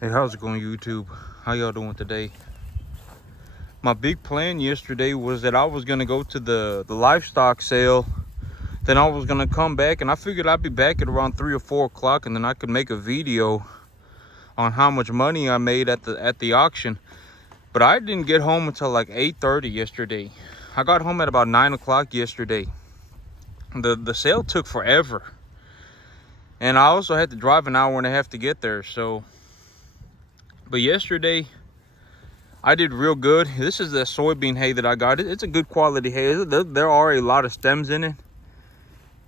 Hey, how's it going, YouTube? How y'all doing today? My big plan yesterday was that I was gonna go to the livestock sale. Then I was gonna come back, and I figured I'd be back at around 3 or 4 o'clock, and then I could make a video on how much money I made at the auction. But I didn't get home until like 8:30 yesterday. I got home at about 9 o'clock yesterday. The sale took forever, and I also had to drive an hour and a half to get there. But yesterday, I did real good. This is the soybean hay that I got. It's a good quality hay. There are a lot of stems in it,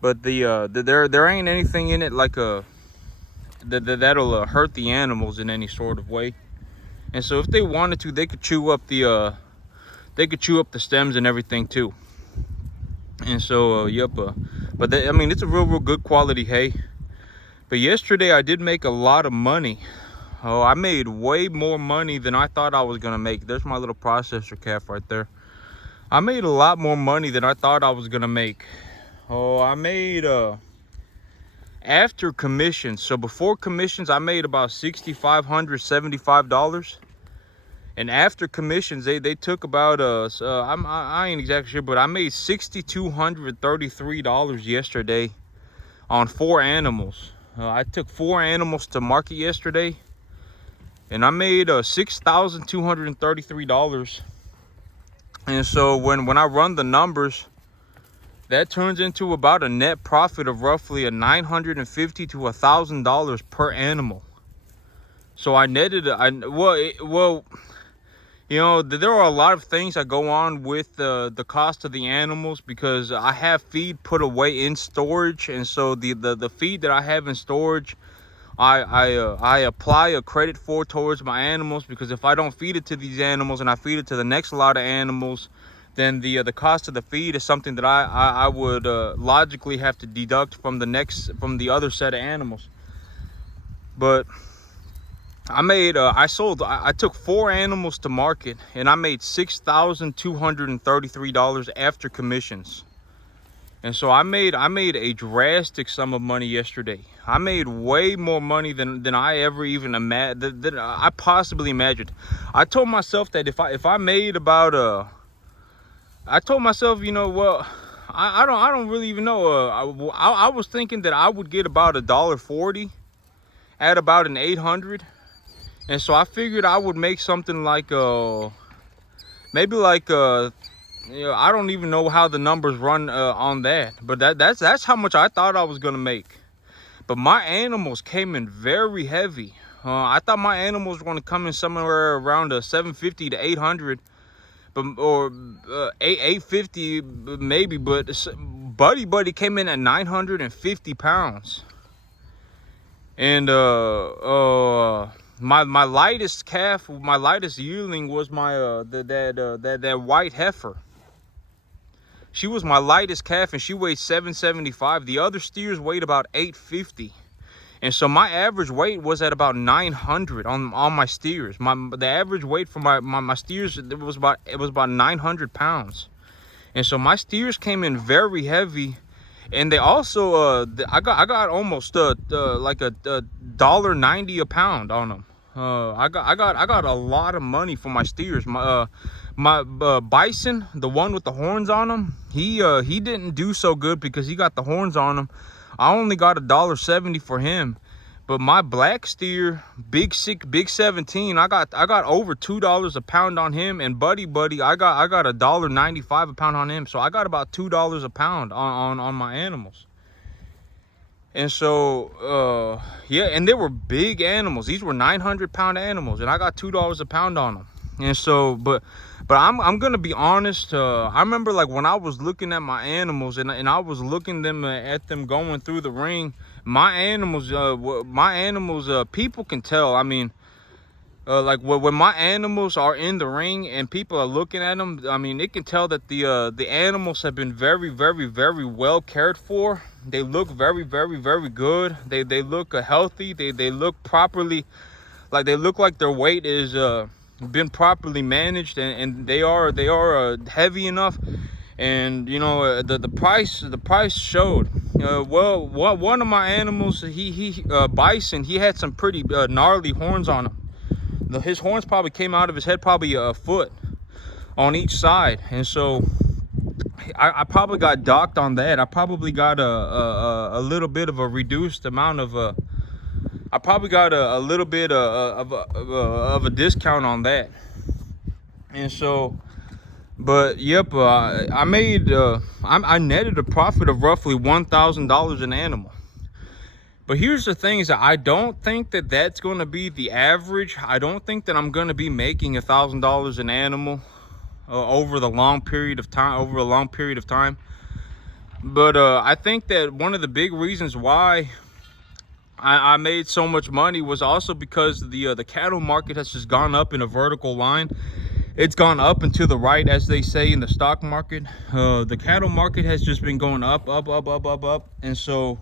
but there ain't anything in it like that'll hurt the animals in any sort of way. And so if they wanted to, they could chew up the stems and everything too. And so I mean, it's a real good quality hay. But yesterday I did make a lot of money. Oh, I made way more money than I thought I was gonna make. There's my little processor calf right there. I made a lot more money than I thought I was gonna make. Oh, I made after commissions. So before commissions, I made about $6,575. And after commissions, they took about I ain't exactly sure, but I made $6,233 yesterday on 4 animals. I took 4 animals to market yesterday, and I made $6,233. And so when I run the numbers, that turns into about a net profit of roughly $950 to $1,000 per animal. So I netted you know, there are a lot of things that go on with the cost of the animals, because I have feed put away in storage, and so the feed that I have in storage, I apply a credit for towards my animals, because if I don't feed it to these animals and I feed it to the next lot of animals, then the cost of the feed is something that I would logically have to deduct from the other set of animals. But I took 4 animals to market, and I made $6,233 after commissions. And so I made a drastic sum of money yesterday. I made way more money than I ever even imagined, that I possibly imagined. I told myself that if I made about I told myself, you know, well, I don't really even know. I was thinking that I would get about $1.40 at about an 800. And so I figured I would make something like maybe like you know, I don't even know how the numbers run on that, but that's how much I thought I was gonna make. But my animals came in very heavy. I thought my animals were gonna come in somewhere around 750 to 800, or 850 maybe. But Buddy came in at 950 pounds, and my lightest calf, my lightest yearling was my that white heifer. She was my lightest calf, and she weighed 775. The other steers weighed about 850. And so my average weight was at about 900 on my steers. The average weight for my steers, it was about 900 pounds. And so my steers came in very heavy. And they also I got almost like a $1.90 a pound on them. I got a lot of money for my steers. My bison, the one with the horns on him, he didn't do so good because he got the horns on him. I only got $1.70 for him. But my black steer, big 17, I got over $2 a pound on him. And Buddy, I got $1.95 a pound on him. So I got about $2 a pound on my animals. And so yeah, and they were big animals. These were 900-pound animals, and I got $2 a pound on them. And so but I'm gonna be honest, I remember like when I was looking at my animals, and I was looking at them going through the ring, my animals people can tell. I mean, like when my animals are in the ring and people are looking at them, I mean, it can tell that the animals have been very well cared for. They look very good. They look healthy. They look properly, like they look like their weight is been properly managed, and they are heavy enough. And you know, the price showed. Well, one of my animals, he bison, he had some pretty gnarly horns on him. his horns probably came out of his head probably a foot on each side, and so I probably got docked on that. I probably got a little bit of a reduced amount of I probably got a little bit of a discount on that. And so, but yep, I made I netted a profit of roughly $1,000 an animal. But here's the thing, is that I don't think that that's going to be the average. I don't think that I'm going to be making $1,000 an animal over a long period of time. But I think that one of the big reasons why I made so much money was also because the cattle market has just gone up in a vertical line. It's gone up and to the right, as they say in the stock market. The cattle market has just been going up. And so,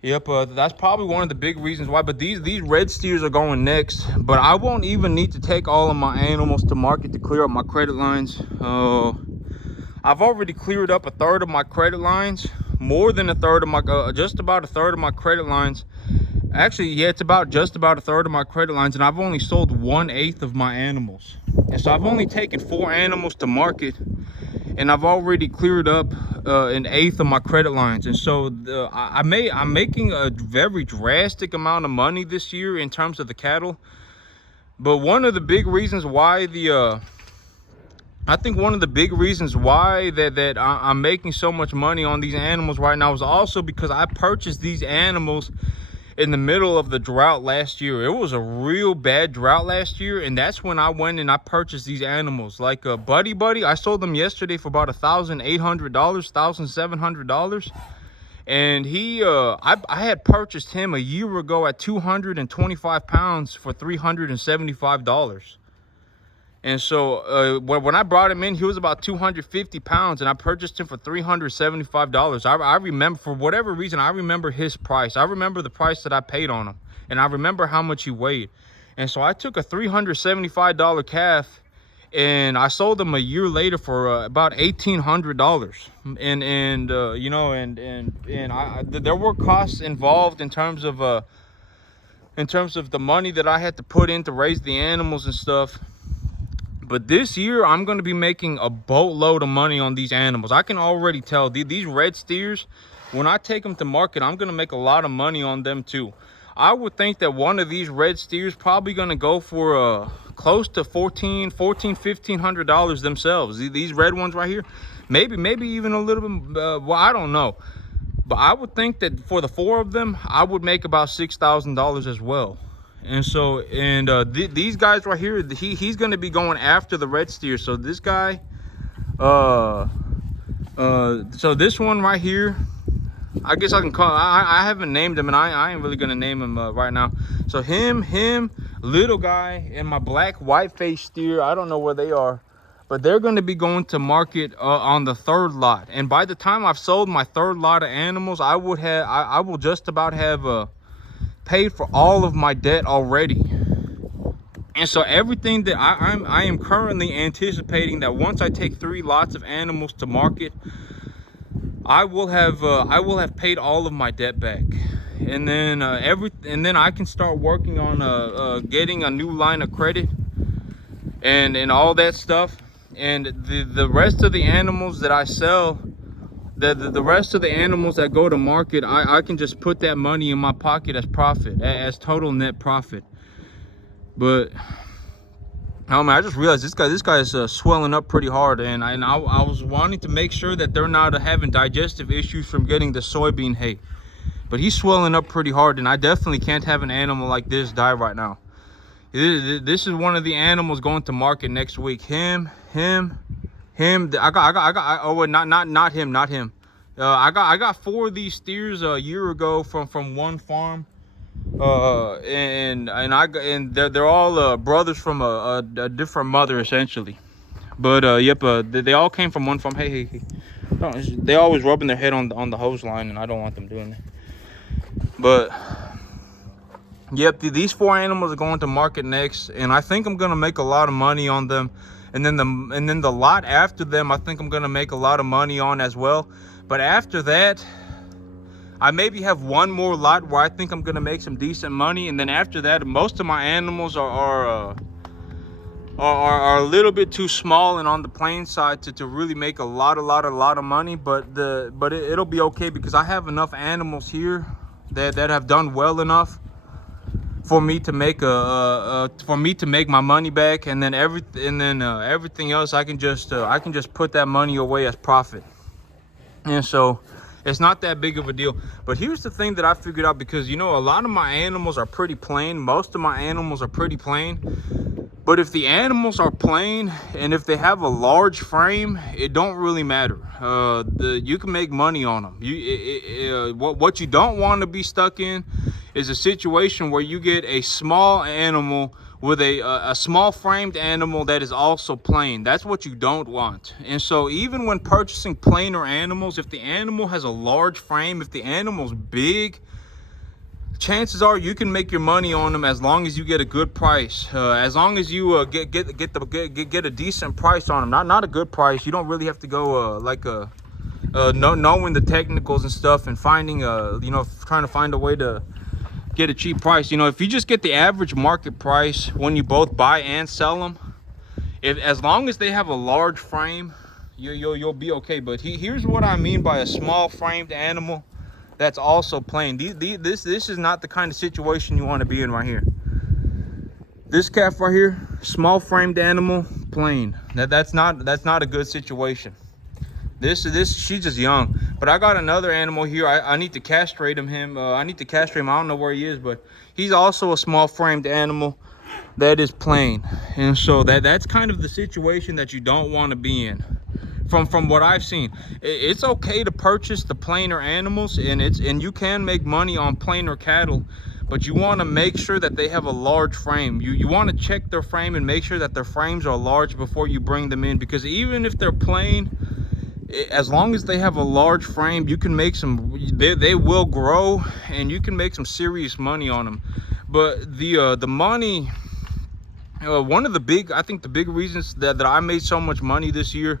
yep, that's probably one of the big reasons why. But these red steers are going next. But I won't even need to take all of my animals to market to clear up my credit lines. I've already cleared up 1/3 of my credit lines. More than 1/3 of my, just about 1/3 of my credit lines. Actually, yeah, it's just about 1/3 of my credit lines, and I've only sold 1/8 of my animals. And so I've only taken 4 animals to market, and I've already cleared up 1/8 of my credit lines. And so I'm making a very drastic amount of money this year in terms of the cattle. But one of the big reasons why I think one of the big reasons why that I'm making so much money on these animals right now is also because I purchased these animals in the middle of the drought last year. It was a real bad drought last year, and that's when I went and I purchased these animals. Like Buddy, I sold them yesterday for about $1,800, $1,700. And I had purchased him a year ago at 225 pounds for $375. And so when I brought him in, he was about 250 pounds, and I purchased him for $375. I remember, for whatever reason, I remember his price. I remember the price that I paid on him, and I remember how much he weighed. And so I took a $375 calf, and I sold him a year later for about $1,800. And you know, there were costs involved in terms of the money that I had to put in to raise the animals and stuff. But this year, I'm going to be making a boatload of money on these animals. I can already tell these red steers, when I take them to market, I'm going to make a lot of money on them too. I would think that one of these red steers probably going to go for close to $1,500 themselves. These red ones right here, maybe even a little bit, well, I don't know. But I would think that for the 4 of them, I would make about $6,000 as well. And so, these guys right here, he's going to be going after the red steer. So this guy, so this one right here, I guess I can call, I haven't named him, and I ain't really going to name him right now. So him, little guy, and my black white-faced steer, I don't know where they are, but they're going to be going to market on the 3rd lot. And by the time I've sold my 3rd lot of animals, I will just about have paid for all of my debt already. And so everything that I am currently anticipating, that once I take 3 lots of animals to market, I will have paid all of my debt back. And then I can start working on getting a new line of credit and all that stuff. And the rest of the animals that I sell, the rest of the animals that go to market, I can just put that money in my pocket as profit, as total net profit. But oh man, I just realized this guy is swelling up pretty hard, and I was wanting to make sure that they're not having digestive issues from getting the soybean hay. But he's swelling up pretty hard, and I definitely can't have an animal like this die right now. This is one of the animals going to market next week. Him. Oh wait, not him. I got 4 of these steers a year ago from one farm, and they're all brothers from a different mother essentially. But yep, they all came from one farm. Hey. They always rubbing their head on the hose line, and I don't want them doing that. But yep, these 4 animals are going to market next, and I think I'm gonna make a lot of money on them. And then the lot after them, I think I'm gonna make a lot of money on as well. But after that, I maybe have one more lot where I think I'm gonna make some decent money, and then after that, most of my animals are a little bit too small and on the plain side to really make a lot of money. But it'll be okay because I have enough animals here that have done well enough for me to make my money back, and then everything else I can just put that money away as profit. And so it's not that big of a deal. But here's the thing that I figured out, because you know, a lot of my animals are pretty plain. Most of my animals are pretty plain. But if the animals are plain and if they have a large frame, it don't really matter. You can make money on them. What you don't want to be stuck in is a situation where you get a small animal with a small framed animal that is also plain. That's what you don't want. And so even when purchasing plainer animals, if the animal has a large frame, if the animal's big, chances are you can make your money on them as long as you get a good price. As long as you get a decent price on them. Not a good price. You don't really have to go knowing the technicals and stuff and finding trying to find a way to get a cheap price. You know, if you just get the average market price when you both buy and sell them, as long as they have a large frame, you'll be okay. But here's what I mean by a small framed animal that's also plain. This is not the kind of situation you want to be in right here. This calf right here, small framed animal, plain. That's not a good situation. She's just young. But I got another animal here. I need to castrate him. I need to castrate him. I don't know where he is, but he's also a small framed animal that is plain. And so that's kind of the situation that you don't want to be in. From what I've seen, it's okay to purchase the plainer animals, and you can make money on plainer cattle, but you want to make sure that they have a large frame. You want to check their frame and make sure that their frames are large before you bring them in, because even if they're plain, as long as they have a large frame, you can make they will grow, and you can make some serious money on them. But the money, one of the big reasons that I made so much money this year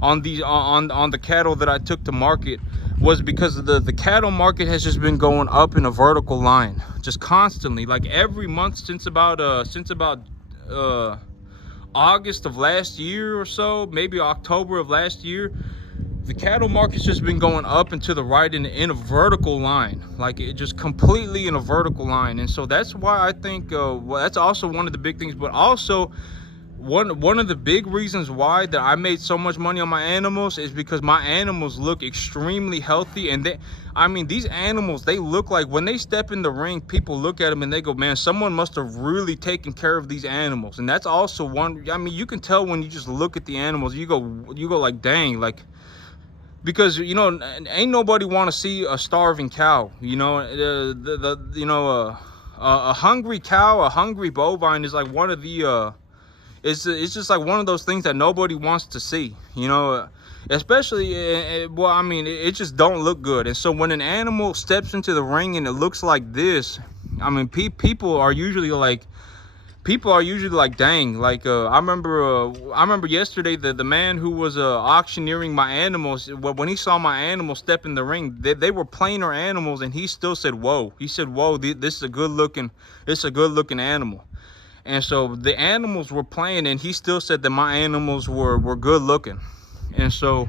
on the cattle that I took to market was because the cattle market has just been going up in a vertical line, just constantly, like every month since about August of last year or so, maybe October of last year. The cattle market's just been going up and to the right in a vertical line, like it just completely in a vertical line. And so that's why I think that's also one of the big things. But also one of the big reasons why that I made so much money on my animals is because my animals look extremely healthy. And these animals, they look like, when they step in the ring, people look at them and they go, man, someone must have really taken care of these animals. And that's also you can tell when you just look at the animals, you go like, dang, like, because ain't nobody want to see a starving cow. A hungry cow, a hungry bovine is like one of the it's just like one of those things that nobody wants to see, especially it just don't look good. And so when an animal steps into the ring and it looks like this, people are usually like, dang. Like I remember yesterday the man who was auctioneering my animals, when he saw my animals step in the ring, they were plainer animals, and he still said, whoa. He said, whoa, this is a good looking animal. And so the animals were plain, and he still said that my animals were good looking. And so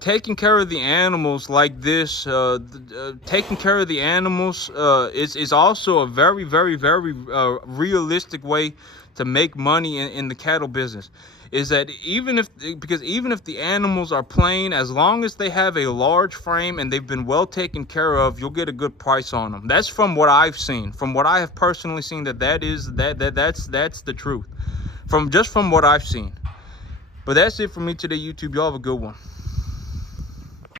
taking care of the animals like this, taking care of the animals is also a very, very, very realistic way to make money in the cattle business. Is that even if the animals are plain, as long as they have a large frame and they've been well taken care of, you'll get a good price on them. That's from what I've seen, from what I have personally seen. That's the truth, from what I've seen. But that's it for me today, YouTube. Y'all have a good one.